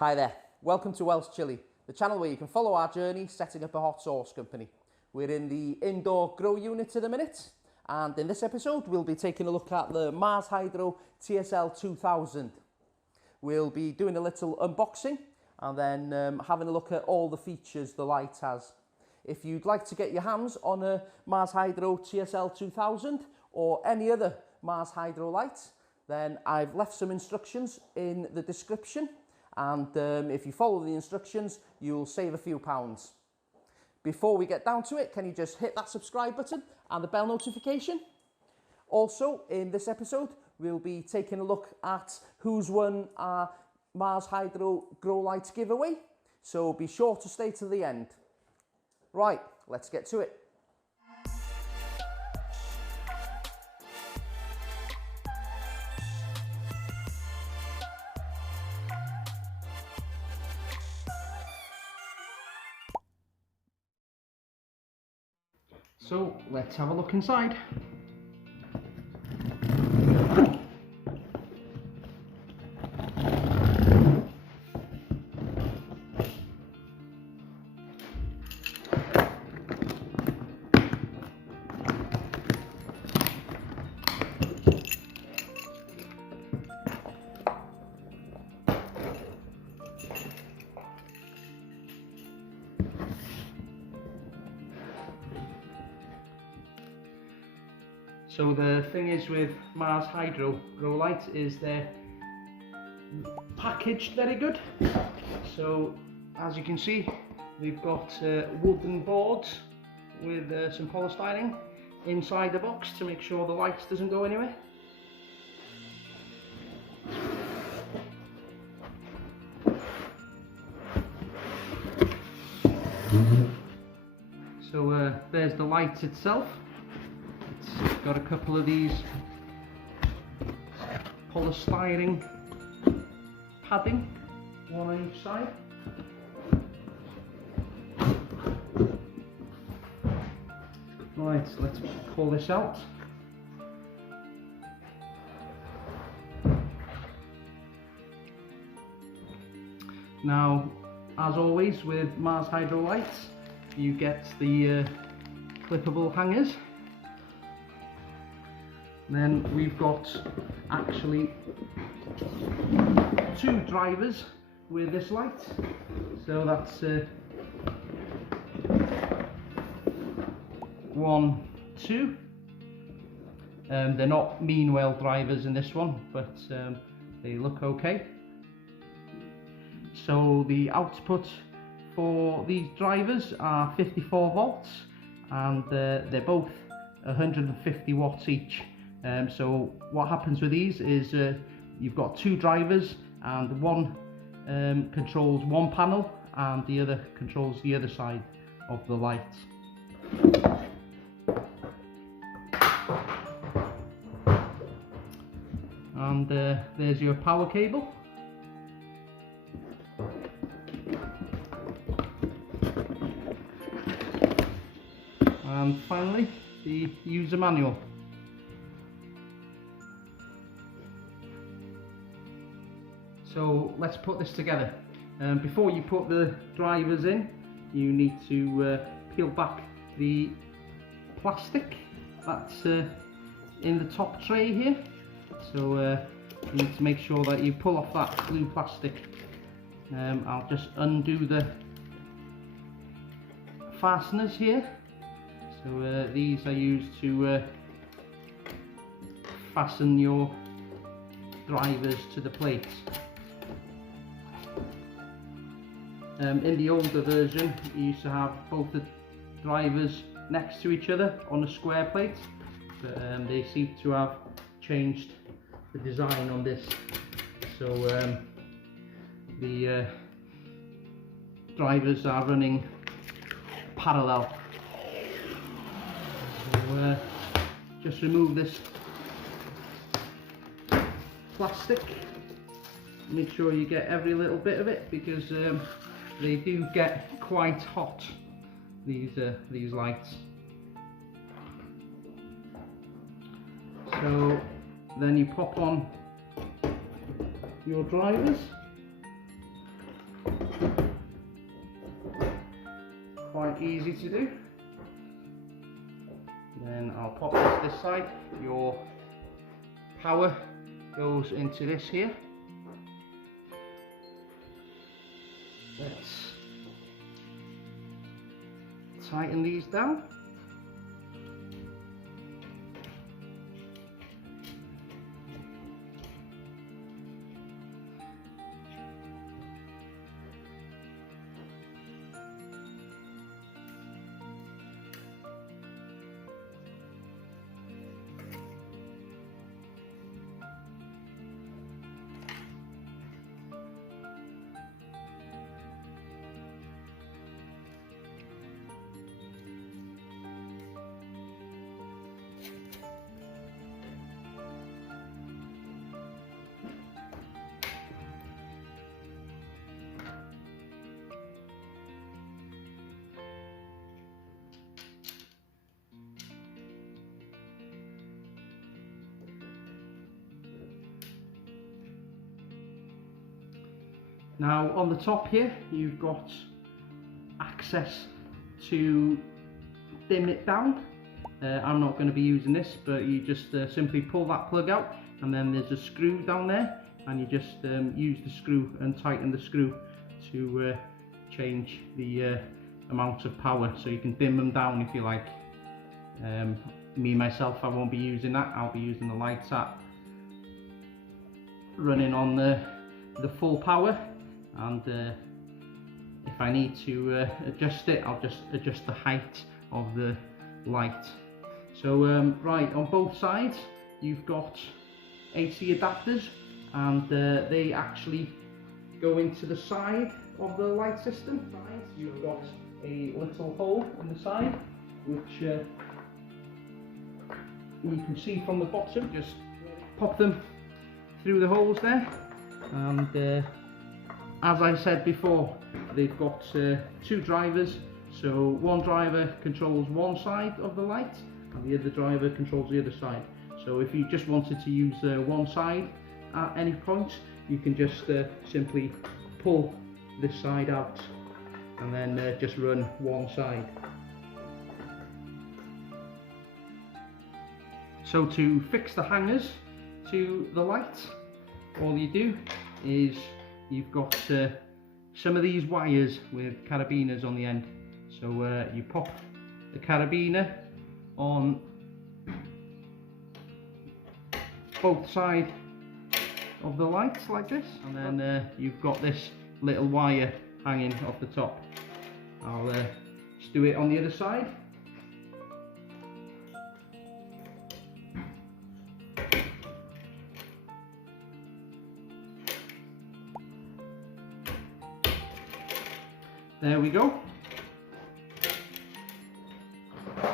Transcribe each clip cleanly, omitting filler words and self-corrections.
Hi there, welcome to Welsh Chili, the channel where you can follow our journey setting up a hot sauce company. We're in the indoor grow unit at the minute, and in this episode we'll be taking a look at the MARS HYDRO TSL2000. We'll be doing a little unboxing and then having a look at all the features the light has. If you'd like to get your hands on a MARS HYDRO TSL2000 or any other MARS HYDRO light, then I've left some instructions in the description. And if you follow the instructions, you'll save a few pounds. Before we get down to it, can you just hit that subscribe button and the bell notification? Also, in this episode, we'll be taking a look at who's won our MARS HYDRO Grow Light giveaway. So be sure to stay to the end. Right, let's get to it. So let's have a look inside. So the thing is with MARS HYDRO Grow Light is they're packaged very good. So as you can see, we've got wooden boards with some polystyrene inside the box to make sure the light doesn't go anywhere. So there's the light itself. It's got a couple of these polystyrene padding, one on each side. Right, let's pull this out. Now, as always with MARS HYDRO lights, you get the clippable hangers. Then we've got actually two drivers with this light, so that's 1, 2. They're not mean-well drivers in this one, but they look okay. So the output for these drivers are 54 volts, and they're both 150 watts each. So what happens with these is you've got two drivers, and one controls one panel and the other controls the other side of the light. And there's your power cable. And finally, the user manual. So let's put this together. Before you put the drivers in, you need to peel back the plastic that's in the top tray here. So you need to make sure that you pull off that blue plastic. I'll just undo the fasteners here. So these are used to fasten your drivers to the plates. In the older version, you used to have both the drivers next to each other on a square plate, but they seem to have changed the design on this. So the drivers are running parallel. So just remove this plastic. Make sure you get every little bit of it, because they do get quite hot, these lights. So then you pop on your drivers. quite easy to do. Then I'll pop this side. Your power goes into this here. Let's tighten these down. Now on the top here you've got access to dim it down. I'm not going to be using this, but you just simply pull that plug out, and then there's a screw down there, and you just use the screw and tighten the screw to change the amount of power, so you can dim them down if you like. Me myself, I won't be using that. I'll be using the lights at running on the full power. And if I need to adjust it, I'll just adjust the height of the light. So right, on both sides you've got AC adapters, and they actually go into the side of the light system. You've got a little hole in the side which you can see from the bottom. Just pop them through the holes there, and as I said before, they've got two drivers, so one driver controls one side of the light and the other driver controls the other side. So if you just wanted to use one side at any point, you can just simply pull this side out and then just run one side. So to fix the hangers to the light, all you do is you've got some of these wires with carabiners on the end. So you pop the carabiner on both sides of the lights like this, and then you've got this little wire hanging off the top. I'll just do it on the other side. There we go.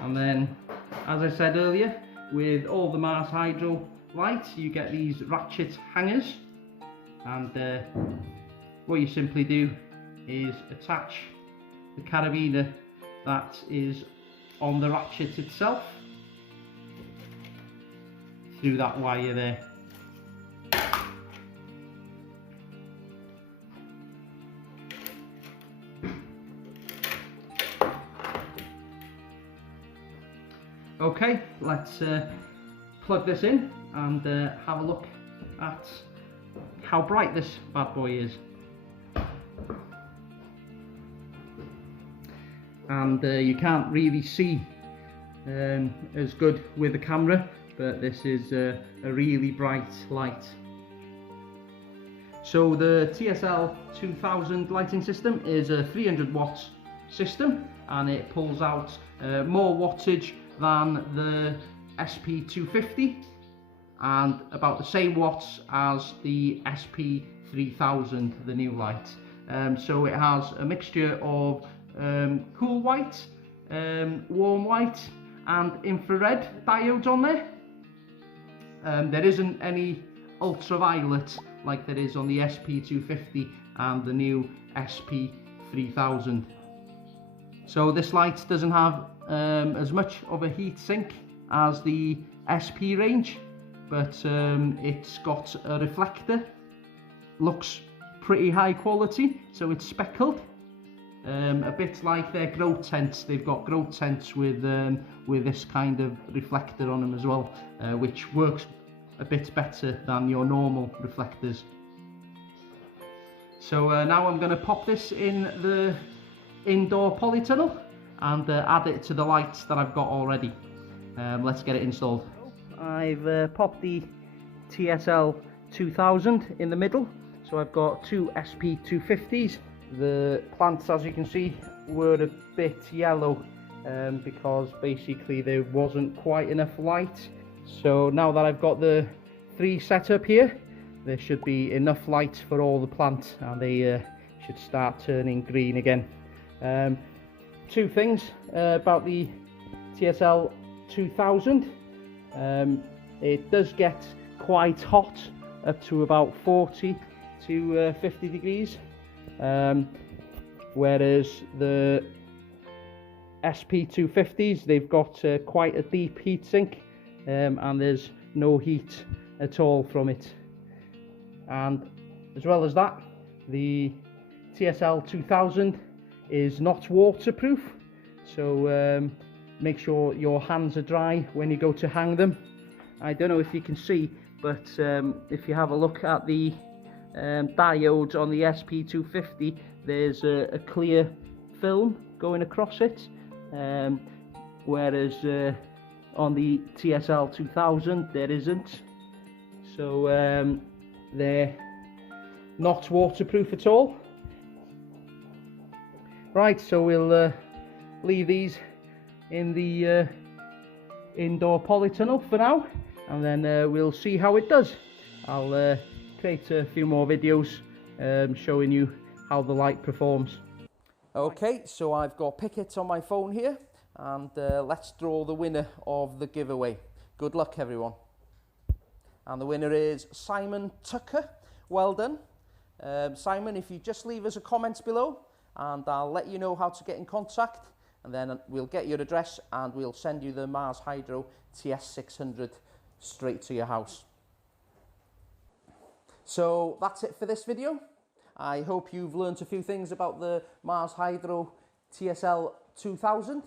And then, as I said earlier, with all the Mars Hydro lights you get these ratchet hangers, and what you simply do is attach the carabiner that is on the ratchet itself through that wire there. Okay, let's plug this in and have a look at how bright this bad boy is. And you can't really see as good with the camera, but this is a really bright light. So the TSL2000 lighting system is a 300 watt system, and it pulls out more wattage than the SP250 and about the same watts as the SP3000, the new light. So it has a mixture of cool white, warm white and infrared diodes on there. There isn't any ultraviolet like there is on the SP250 and the new SP3000. So this light doesn't have as much of a heat sink as the SP range, but it's got a reflector, looks pretty high quality, so it's speckled. a bit like their grow tents. They've got grow tents with this kind of reflector on them as well, which works a bit better than your normal reflectors. So now I'm going to pop this in the indoor polytunnel and add it to the lights that I've got already. Let's get it installed. I've popped the TSL2000 in the middle, so I've got two SP250s. The plants, as you can see, were a bit yellow because basically there wasn't quite enough light. So now that I've got the three set up here, there should be enough light for all the plants, and they should start turning green again. Two things about the TSL2000. It does get quite hot, up to about 40 to 50 degrees, whereas the SP250s, they've got quite a deep heat sink, and there's no heat at all from it. And as well as that, the TSL2000 is not waterproof, so make sure your hands are dry when you go to hang them. I don't know if you can see, but if you have a look at the diodes on the SP250, there's a clear film going across it, whereas on the TSL2000 there isn't. So they're not waterproof at all. Right, so we'll leave these in the indoor polytunnel for now, and then we'll see how it does. I'll create a few more videos showing you how the light performs. Okay, so I've got pickets on my phone here, and let's draw the winner of the giveaway. Good luck, everyone. And the winner is Simon Tucker. Well done. Simon, if you just leave us a comment below, and I'll let you know how to get in contact, and then we'll get your address and we'll send you the MARS HYDRO TS600 straight to your house. So that's it for this video. I hope you've learned a few things about the MARS HYDRO TSL2000.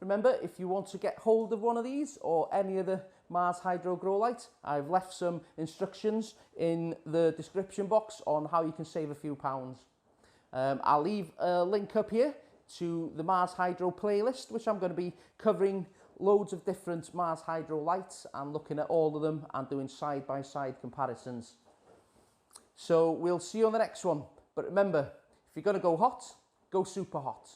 Remember, if you want to get hold of one of these or any other MARS HYDRO grow light, I've left some instructions in the description box on how you can save a few pounds. I'll leave a link up here to the MARS HYDRO playlist, which I'm going to be covering loads of different MARS HYDRO lights and looking at all of them and doing side-by-side comparisons. So we'll see you on the next one. But remember, if you're going to go hot, go super hot.